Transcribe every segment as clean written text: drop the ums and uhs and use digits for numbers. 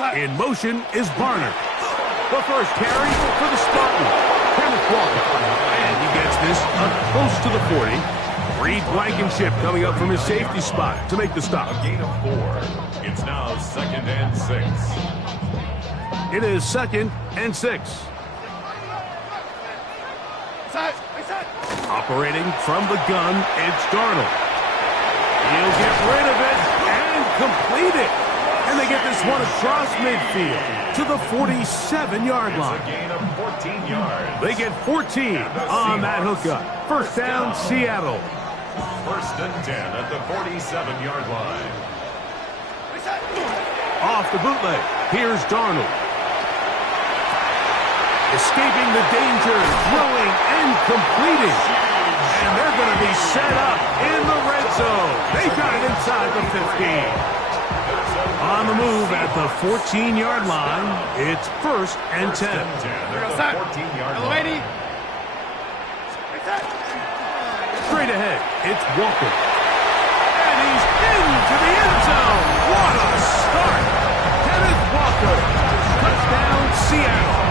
In motion is Varner. The first carry for the Spartans. Kenneth Walker. And he gets this up close to the 40. Reed Blankenship coming up from his safety spot to make the stop. A gain of 4. It's now 2nd and 6. It is 2nd and 6. Operating from the gun, it's Darnold. He'll get rid of it and complete it. And they get this one across midfield to the 47-yard line. It's a gain of 14 yards. They get 14 on that hookup. First down, Seattle. 1st and 10 at the 47-yard line. Off the bootleg. Here's Darnold. Escaping the danger, throwing and completing. And they're going to be set up in the red zone. They got it inside the 15. On the move at the 14-yard line, it's 1st and 10. Straight ahead, it's Walker. And he's into the end zone. What a start. Kenneth Walker. Touchdown, Seattle.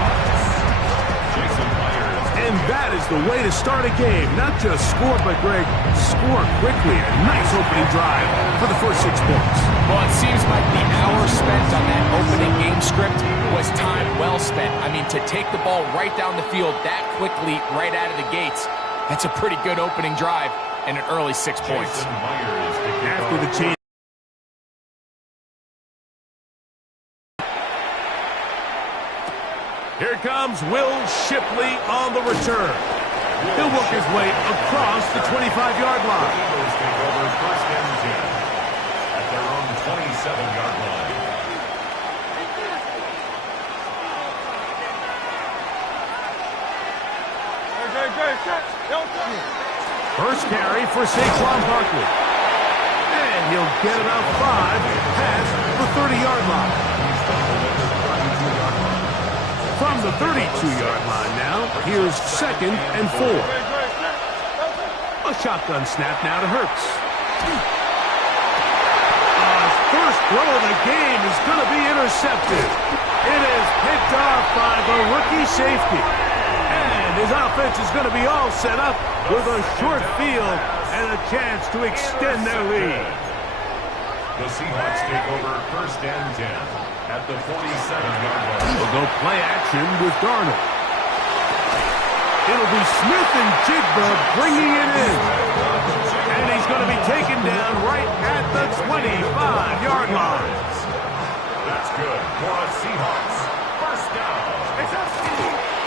And that is the way to start a game. Not just score, but, Greg, score quickly. A nice opening drive for the first 6 points. Well, it seems like the hour spent on that opening game script was time well spent. I mean, to take the ball right down the field that quickly, right out of the gates, that's a pretty good opening drive and an early 6 points. After the change. Here comes Will Shipley on the return. He'll work his way across the 25-yard line. Eagles take over 1st and 10 at their own 27-yard line. First carry for Saquon Barkley. And he'll get about 5 past the 30-yard line. From the 32-yard line now, here's 2nd and 4. A shotgun snap now to Hurts. First throw of the game is going to be intercepted. It is picked off by the rookie safety. And his offense is going to be all set up with a short field and a chance to extend their lead. The Seahawks take over 1st and 10 at the 47-yard line. They'll go play action with Darnold. It'll be Smith and Jigba bringing it in. And he's going to be taken down right at the 25-yard line. That's good for the Seahawks. First down.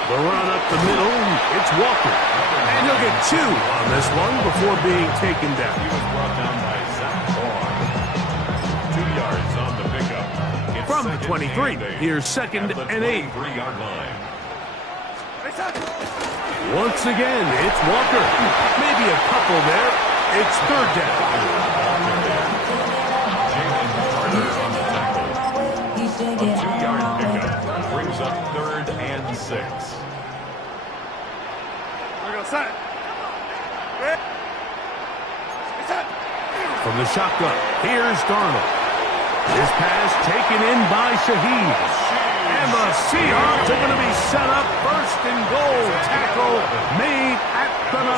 The run up the middle, it's Walker. And he'll get 2 on this one before being taken down. He was brought down by Zach Vaughn. 2 yards on the pickup. It's from the 23, here's 2nd and 8. 3-yard line. Once again, it's Walker. Maybe a couple there. It's 3rd down. Jalen Carter on the tackle. A 2-yard pickup brings up 3rd and 6. From the shotgun, here's Darnold. His pass taken in by Shaheed. And the Seahawks are going to be set up 1st and goal. Tackle made at the 9.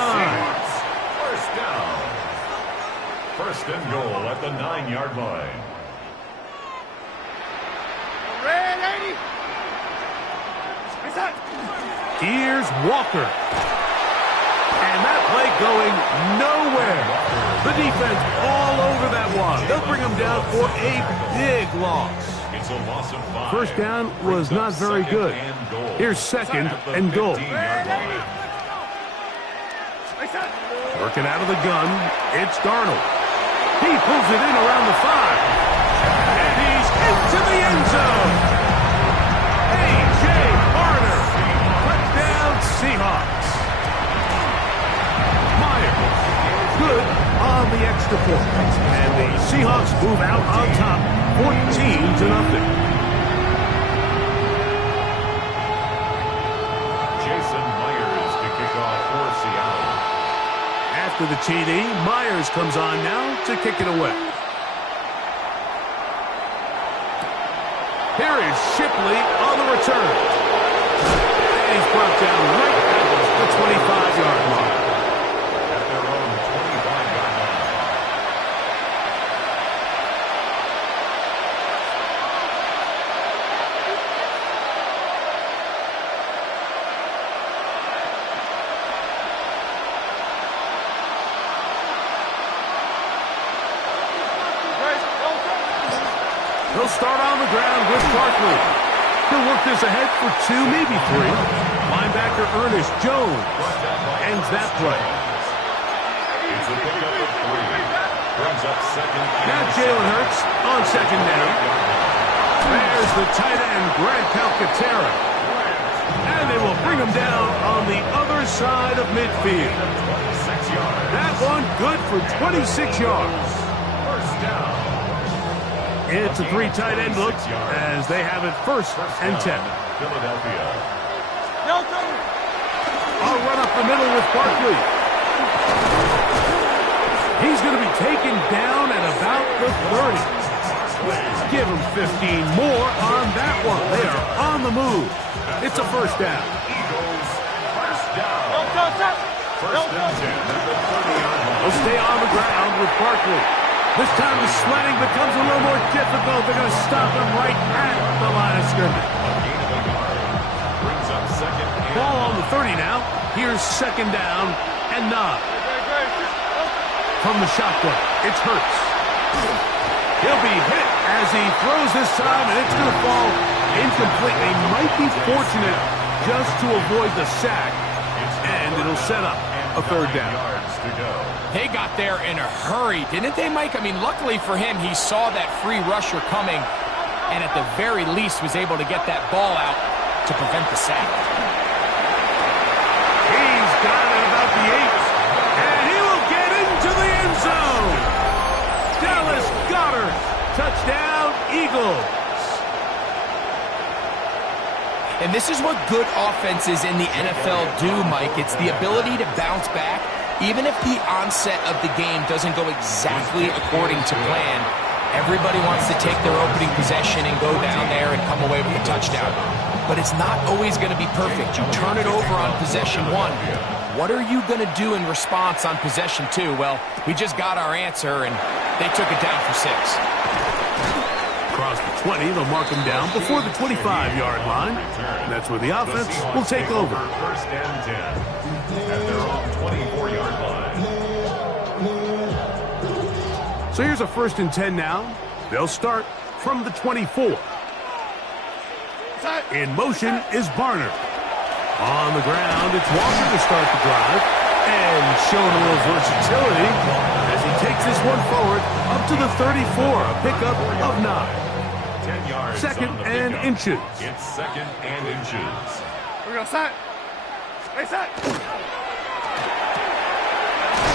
First down. 1st and goal at the 9-yard line. Here's Walker. And that play going nowhere. The defense all over that one. They'll bring him down for a big loss. It's a loss of 5. First down was not very good. Here's 2nd and goal. Working out of the gun, it's Darnold. He pulls it in around the 5. And he's into the end zone. A.J. Barner. Touchdown, Seahawks. Meyer. Good on the extra point. And the Seahawks move out on top, 14-0. After the TD, Myers comes on now to kick it away. Here is Shipley on the return. And he's brought down right at the 25-yard line. At their own 25-yard line. He'll start on the ground with Barkley. He'll work this ahead for 2, maybe 3. Linebacker Ernest Jones ends that play. It's a pickup of 3. Brings up second. Now Jalen Hurts on second down. There's the tight end, Grant Calcaterra. And they will bring him down on the other side of midfield. 26 yards. That one good for 26 yards. First down. It's a 3 tight end look as they have it first and 10. Philadelphia. I'll run up the middle with Barkley. He's going to be taken down at about the 30. Give him 15 more on that one. They are on the move. It's a first down. Eagles. First down. First down 10 at the 30-yard line. They'll stay on the ground with Barkley. This time the sledding becomes a little more difficult. They're going to stop him right at the line of scrimmage. A gain of a yard. Brings up second and Ball on the 30 now. Here's second down and 9. From the shotgun, it's Hurts. He'll be hit as he throws this time, and it's going to fall incomplete. They might be fortunate just to avoid the sack, and it'll set up a third down. yards to go. They got there in a hurry, didn't they, Mike? I mean, luckily for him, he saw that free rusher coming and at the very least was able to get that ball out to prevent the sack. He's got it about the 8, and he will get into the end zone. Dallas Goedert, touchdown, Eagles. And this is what good offenses in the NFL do, Mike. It's the ability to bounce back. Even if the onset of the game doesn't go exactly according to plan, everybody wants to take their opening possession and go down there and come away with a touchdown. But it's not always going to be perfect. You turn it over on possession 1. What are you going to do in response on possession 2? Well, we just got our answer, and they took it down for 6. Across the 20, they'll mark him down before the 25-yard line. And that's where the offense will take over. First and 10 at their own 24-yard line. So here's a first and 10 now. They'll start from the 24. In motion is Barner. On the ground, it's Walker to start the drive. And showing a little versatility as he takes this one forward up to the 34, a pickup of 9. 10 yards. Second on the and pickup. inches. It's second and inches.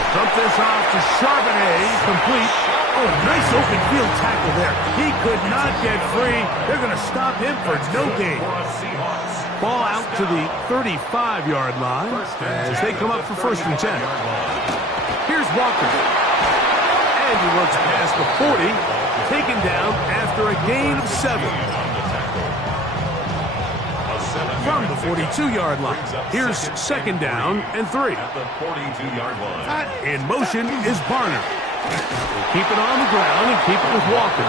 Dump this off to Charbonnet, complete. Oh, nice open field tackle there. He could not get free. They're going to stop him for no gain. For a Seahawks. Ball out to the 35-yard line as they come up for first and 10. Here's Walker. And he works past the 40, taken down after a gain of 7. From the 42-yard line, here's second down and 3. At the 42-yard line. In motion is Barner. We'll keep it on the ground and keep it with Walker.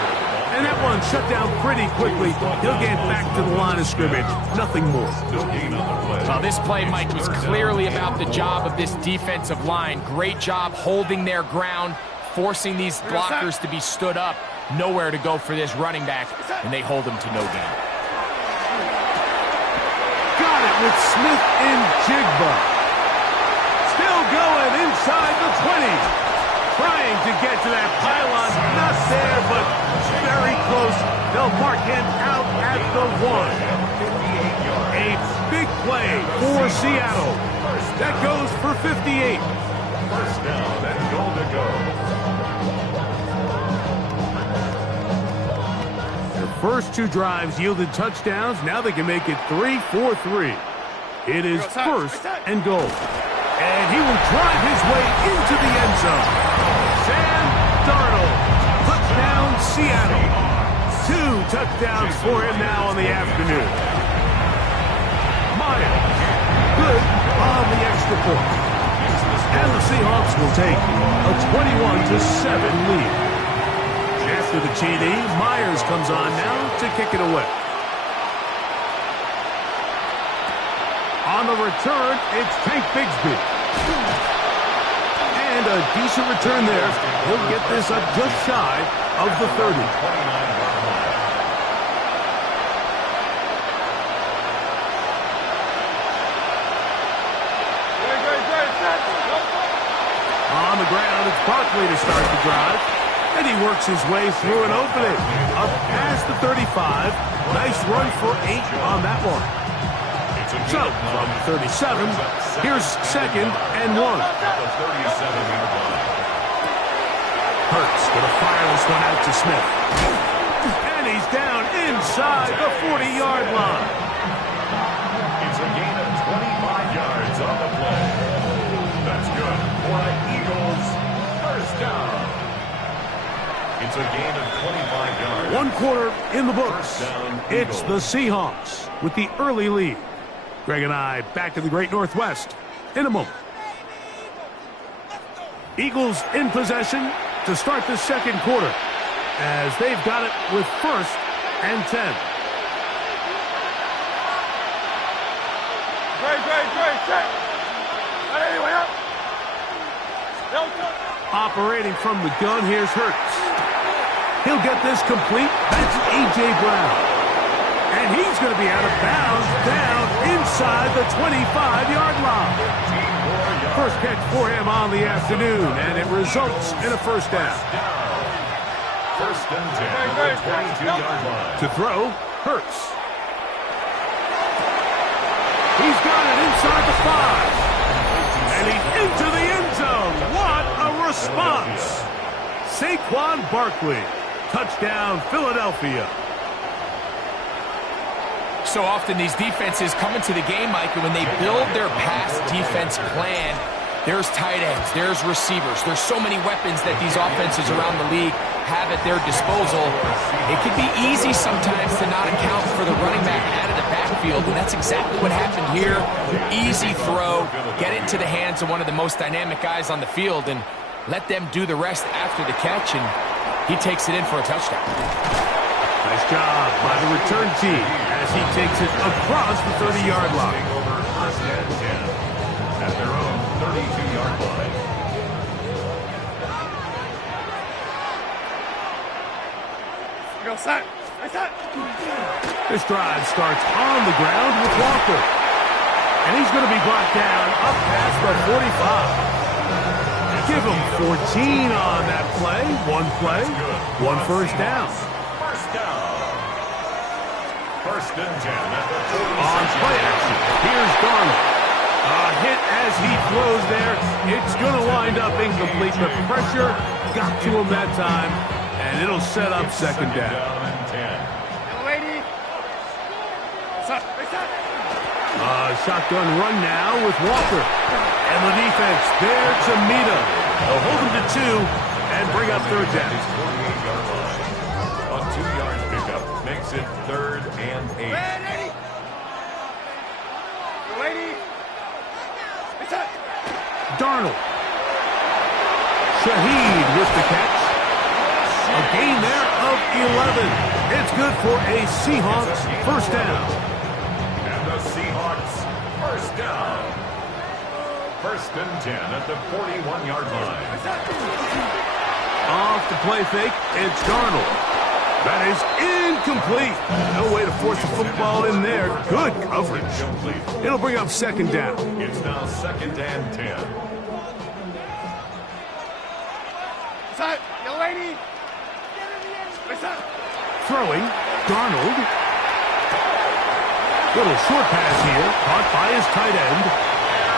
And that one shut down pretty quickly. He'll get back to the line of scrimmage. Nothing more. No gain on the play. Well, this play, Mike, was clearly about the job of this defensive line. Great job holding their ground, forcing these blockers to be stood up. Nowhere to go for this running back, and they hold him to no gain. Got it with Smith and Jigba. Still going inside the 20. Trying to get to that pylon. Not there, but very close. They'll mark him out at the 1. A big play for Seattle. That goes for 58. First down and goal to go. Their first 2 drives yielded touchdowns. Now they can make it 3-4-3. It is first and goal. And he will drive his way into the end zone. Sam Darnold. Touchdown, Seattle. 2 touchdowns for him now on the afternoon. Myers, good on the extra point. And the Seahawks will take a 21-7 lead. After the TD, Myers comes on now to kick it away. On the return, it's Tank Bigsby. And a decent return there. He'll get this up just shy of the 30. On the ground, it's Barkley to start the drive. And he works his way through an opening. Up past the 35. Nice run for 8 on that one. So, from 37, here's 2nd and 1. Hurts gonna fire this one out to Smith. And he's down inside the 40-yard line. It's a gain of 25 yards on the play. That's good for the Eagles. First down. It's a gain of 25 yards. 1 quarter in the books. It's the Seahawks with the early lead. Greg and I back to the Great Northwest in a moment. Eagles in possession to start the 2nd quarter as they've got it with 1st and 10. Operating from the gun, here's Hurts. He'll get this complete. That's A.J. Brown. And he's going to be out of bounds down inside the 25-yard line. First catch for him on the afternoon, and it results in a first down. First and 10 on the 22-yard line. To throw, Hurts. He's got it inside the 5. And he's into the end zone. What a response. Saquon Barkley. Touchdown, Philadelphia. So often these defenses come into the game, Mike, and when they build their pass defense plan, there's tight ends, there's receivers, there's so many weapons that these offenses around the league have at their disposal. It can be easy sometimes to not account for the running back out of the backfield, and that's exactly what happened here. Easy throw, get it into the hands of one of the most dynamic guys on the field, and let them do the rest after the catch, and he takes it in for a touchdown. Nice job by the return team as he takes it across the 30-yard line. Over 1st and 10 at their own 32-yard line. Go set. This drive starts on the ground with Walker. And he's going to be brought down up past the 45. Give him 14 on that play. 1 first down. First and 10 at the 46. On play action, here's Darnold. A hit as he throws there. It's going to wind up incomplete. The pressure got to him that time, and it'll set up 2nd down. Shotgun run now with Walker. And the defense there to meet him. They'll hold him to 2 and bring up 3rd down. A 2-yard pickup makes it 3rd and 8. Darnold. Shaheed with the catch. A gain there of 11. It's good for a Seahawks first down. And the Seahawks first down. First and 10 at the 41-yard line. Off the play fake, it's Darnold. That is incomplete. No way to force the football in there. Good coverage. It'll bring up 2nd down. It's now 2nd and 10. Throwing, Darnold. Little short pass here, caught by his tight end.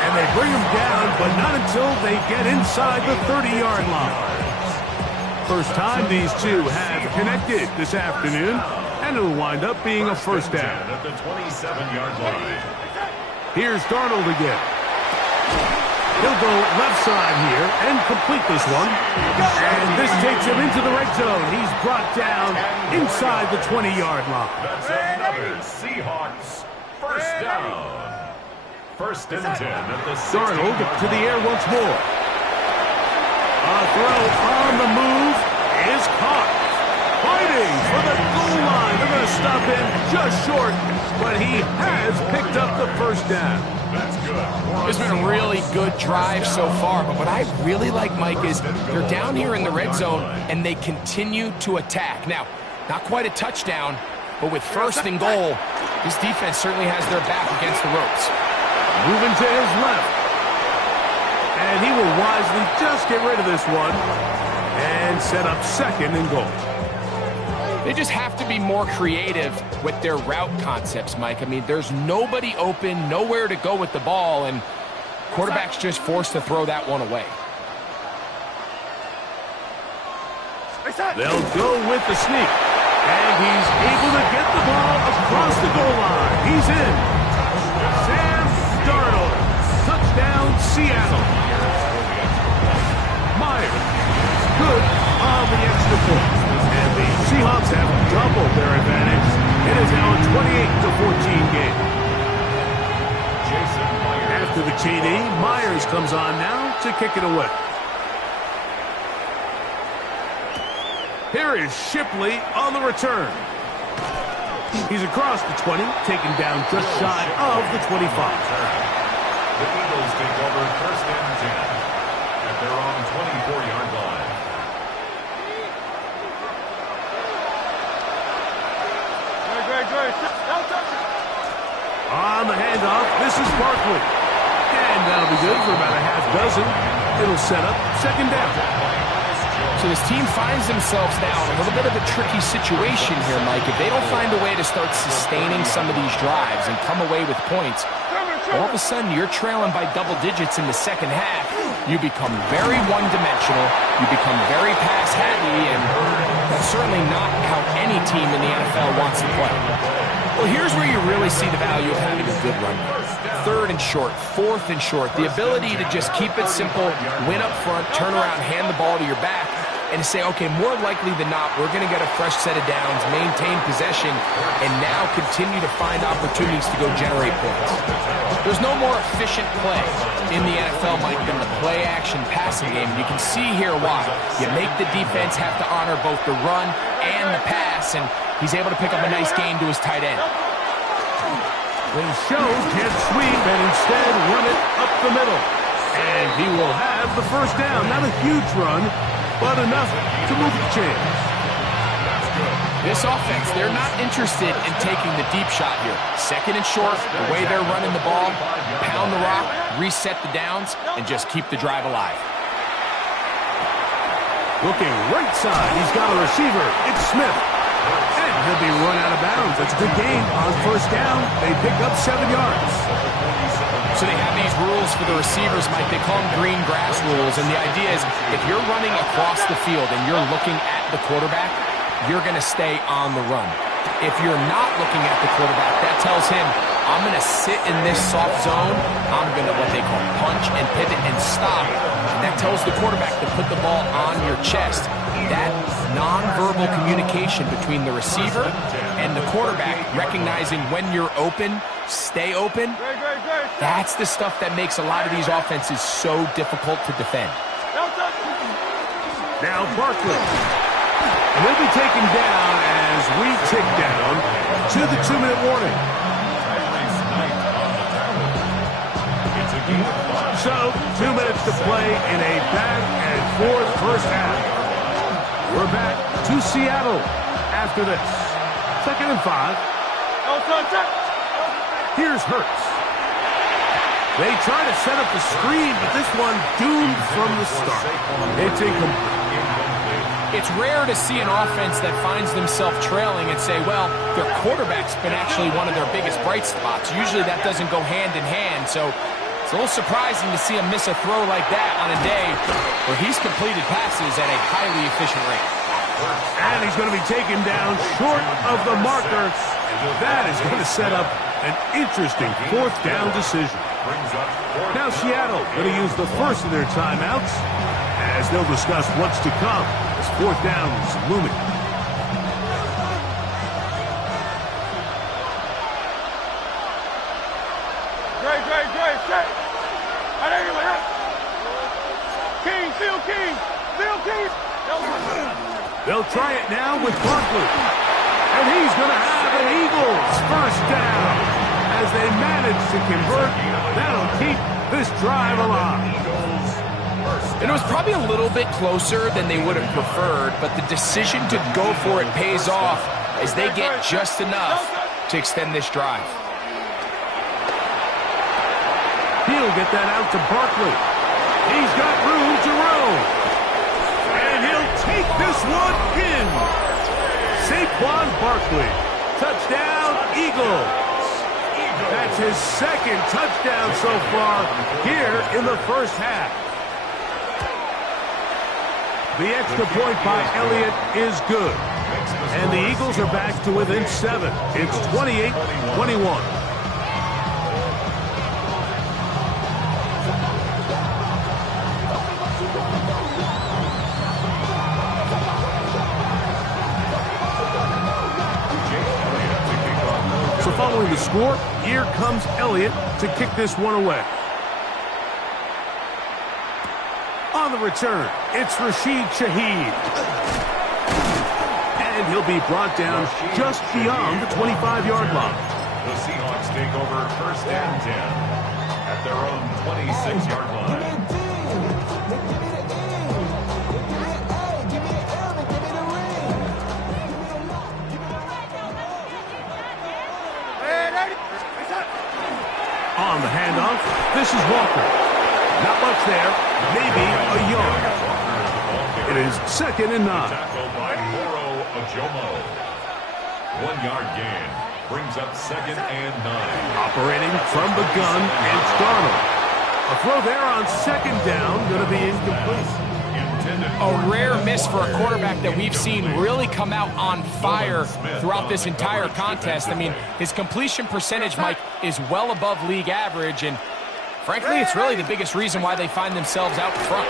And they bring him down, but not until they get inside the 30-yard line. First time these two have connected this afternoon, and it'll wind up being a first down. At the 27-yard line. Here's Darnold again. He'll go left side here and complete this one. And this takes him into the red zone. He's brought down inside the 20-yard line. That's another Seahawks first down. First and 10 at the 16. Darnold to the air once more. A throw on the move is caught. Fighting for the goal line. They're going to stop him just short, but he has picked up the first down. That's good. It's been a really good drive so far, but what I really like, Mike, is they're down here in the red zone, and they continue to attack. Now, not quite a touchdown, but with first and goal, this defense certainly has their back against the ropes. Moving to his left. And he will wisely just get rid of this one and set up second and goal. They just have to be more creative with their route concepts, Mike. I mean, there's nobody open, nowhere to go with the ball, and quarterback's just forced to throw that one away. They'll go with the sneak. And he's able to get the ball across the goal line. He's in. Sam Darnold. Touchdown, Seattle. Myers. Good on the extra point. And the Seahawks have doubled their advantage. It is now a 28-14 game. After the TD, Myers comes on now to kick it away. Here is Shipley on the return. He's across the 20, taken down just shy of the 25. The Eagles take over first and 10 at their own 24-yard line. On the handoff, this is Barkley. And that'll be good for about a half dozen. It'll set up second down. So this team finds themselves now in a little bit of a tricky situation here, Mike. If they don't find a way to start sustaining some of these drives and come away with points, all of a sudden you're trailing by double digits in the second half. You become very one-dimensional. You become very pass-heavy, and that's certainly not how any team in the NFL wants to play. Well, here's where you really see the value of having a good run. Third and short, fourth and short. The ability to just keep it simple, win up front, turn around, hand the ball to your back, and say, okay, more likely than not, we're going to get a fresh set of downs, maintain possession, and now continue to find opportunities to go generate points. There's no more efficient play in the NFL, Mike, than the play-action passing game. You can see here why. You make the defense have to honor both the run and the pass, and he's able to pick up a nice gain to his tight end. They show jet sweep and instead run it up the middle. And he will have the first down. Not a huge run, but enough to move the chains. This offense, they're not interested in taking the deep shot here. Second and short, the way they're running the ball, pound the rock, reset the downs, and just keep the drive alive. Looking right side, he's got a receiver. It's Smith. And he'll be run out of bounds. That's a good gain on first down. They pick up 7 yards. So they have these rules for the receivers, Mike. They call them green grass rules. And the idea is if you're running across the field and you're looking at the quarterback, you're going to stay on the run. If you're not looking at the quarterback, that tells him, I'm going to sit in this soft zone. I'm going to what they call punch and pivot and stop. And that tells the quarterback to put the ball on your chest. That nonverbal communication between the receiver and the quarterback, recognizing when you're open, stay open, that's the stuff that makes a lot of these offenses so difficult to defend. Now Barkley. And he'll be taken down as we tick down to the 2-minute warning. So, 2 minutes to play in a back-and-forth first half. We're back to Seattle after this. 2nd and 5. Here's Hurts. They try to set up the screen, but this one doomed from the start. It's incomplete. It's rare to see an offense that finds themselves trailing and say, well, their quarterback's been actually one of their biggest bright spots. Usually that doesn't go hand in hand, so it's a little surprising to see him miss a throw like that on a day where he's completed passes at a highly efficient rate. And he's going to be taken down short of the marker. That is going to set up An interesting fourth down decision. Now Seattle going to use the first of their timeouts as they'll discuss what's to come as fourth down is looming. Great, set. King, Phil King. They'll try it now with Barkley. And he's going to have an Eagles first down as they manage to convert. That'll keep this drive alive. And it was probably a little bit closer than they would have preferred, but the decision to go for it pays off as they get just enough to extend this drive. He'll get that out to Barkley. He's got room to roam. And he'll take this one in. Saquon Barkley. Touchdown, Eagles. That's his second touchdown so far here in the first half. The extra point by Elliott is good. And the Eagles are back to within 7. It's 28-21. So following the score, here comes Elliott to kick this one away. On the return, it's Rashid Shaheed. And he'll be brought down just beyond the 25-yard line. The Seahawks take over first and 10 at their own 26-yard line. On the handoff, this is Walker. Not much there, maybe a yard. It is 2nd and 9. Tackled by Moro Ojomo. 1-yard gain brings up 2nd and 9. Operating from the gun, it's Darnold. A throw there on 2nd down, going to be incomplete. A rare miss for a quarterback that we've seen really come out on fire throughout this entire contest. I mean, his completion percentage, Mike, is well above league average, and frankly, it's really the biggest reason why they find themselves out front.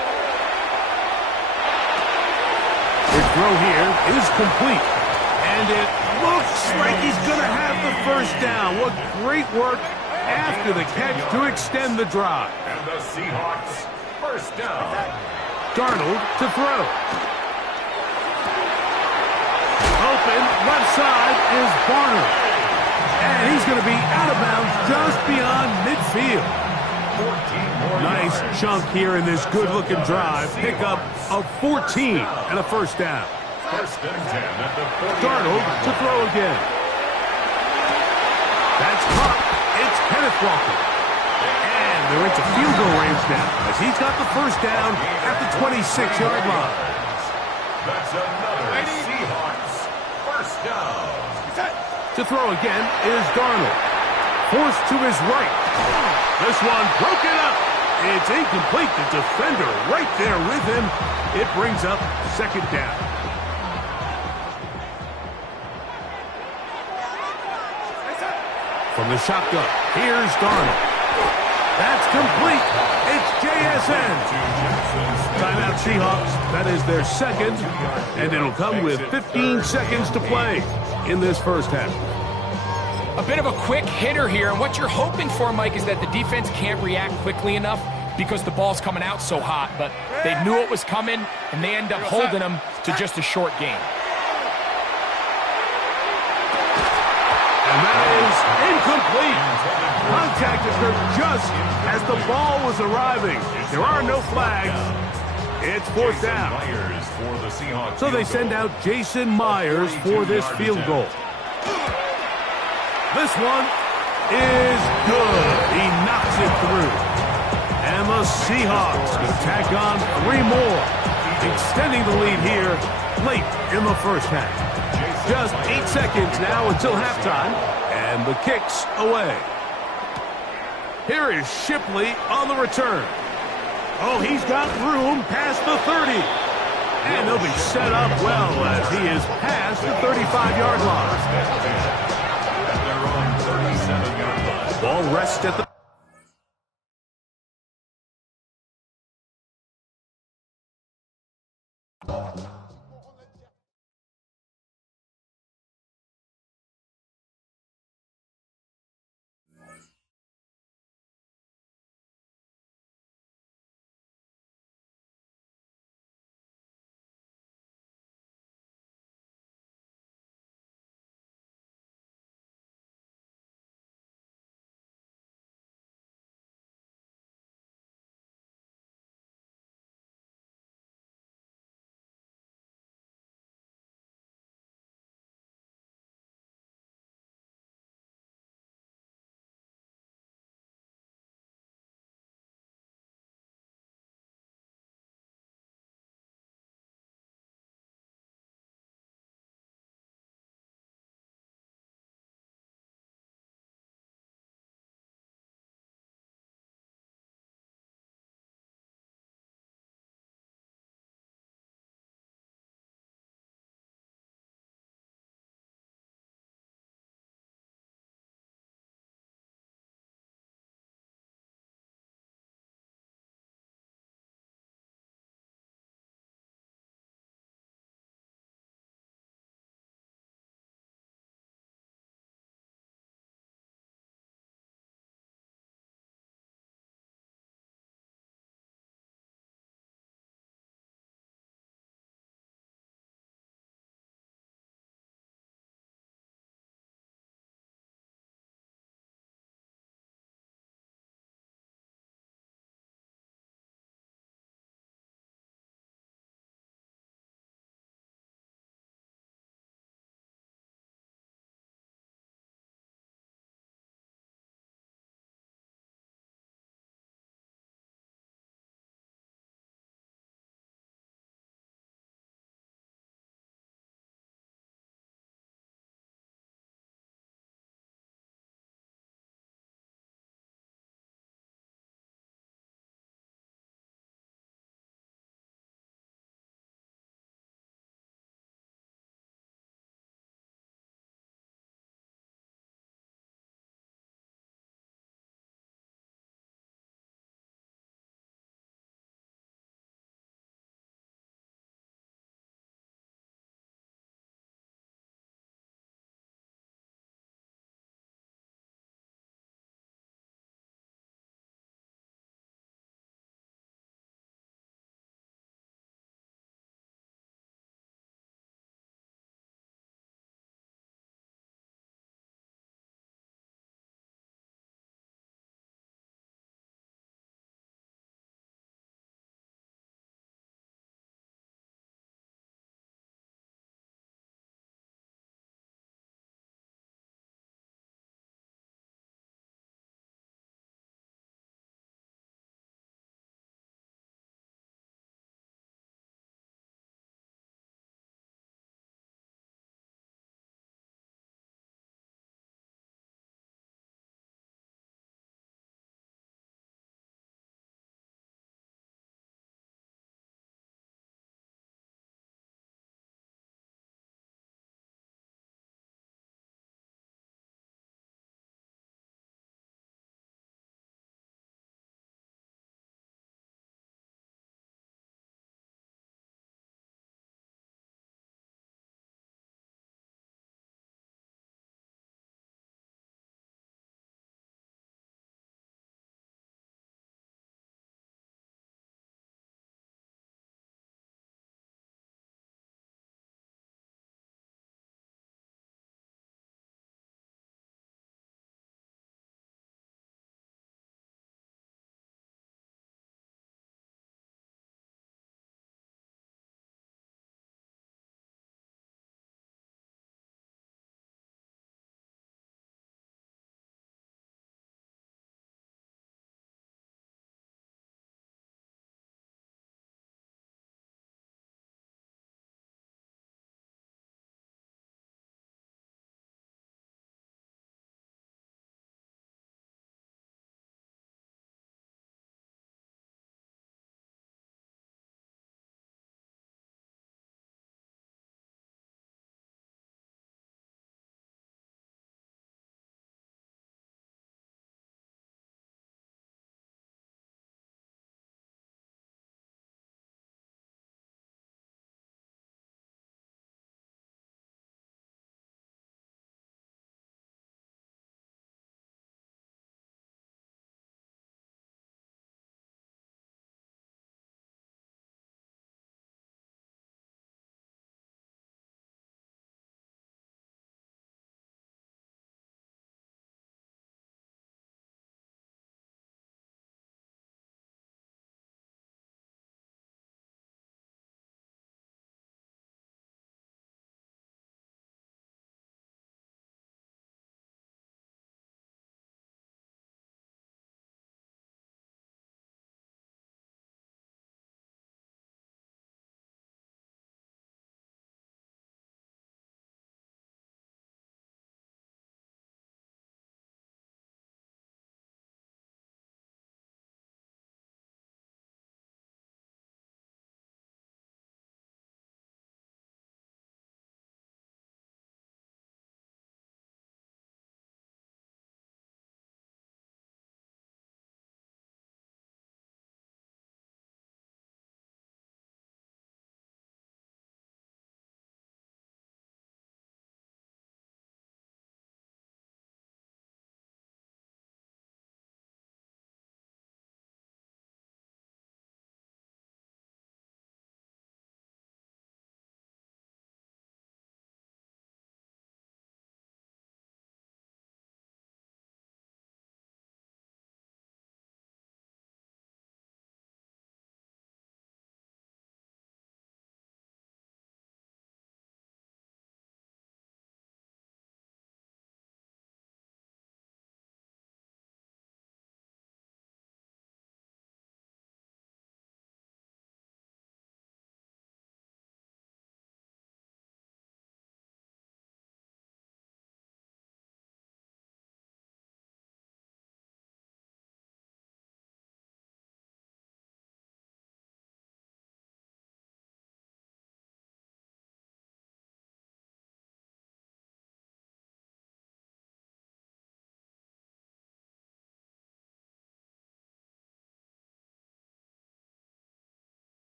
His throw here is complete, and it looks like he's going to have the first down. What great work after the catch to extend the drive. And the Seahawks first down. Darnold to throw. Open, left side is Barner. And he's going to be out of bounds just beyond midfield. Nice chunk here in this good-looking drive. Pickup of 14 and a first down. First and 10 at the 40. Darnold to throw again. That's caught. It's Kenneth Walker. And they're into field goal range now as he's got the first down at the 26-yard line. That's another Seahawks first down. To throw again is Darnold. Forced to his right. This one broken up. It's incomplete. The defender right there with him. It brings up 2nd down. From the shotgun, here's Darnold. That's complete. It's JSN. Timeout Seahawks. That is their second, and it'll come with 15 seconds to play in this first half. A bit of a quick hitter here, and what you're hoping for, Mike, is that the defense can't react quickly enough because the ball's coming out so hot, but they knew it was coming, and they end up holding them to just a short gain. And that is incomplete. Contact occurred just as the ball was arriving. There are no flags. It's fourth down. So they send out Jason Myers for this field goal. This one is good. He knocks it through. And the Seahawks going to tack on 3 more, extending the lead here late in the first half. Just 8 seconds now until halftime, and the kick's away. Here is Shipley on the return. Oh, he's got room past the 30. And they'll be set up well as he is past the 35-yard line. 7-yard line. Ball rests at the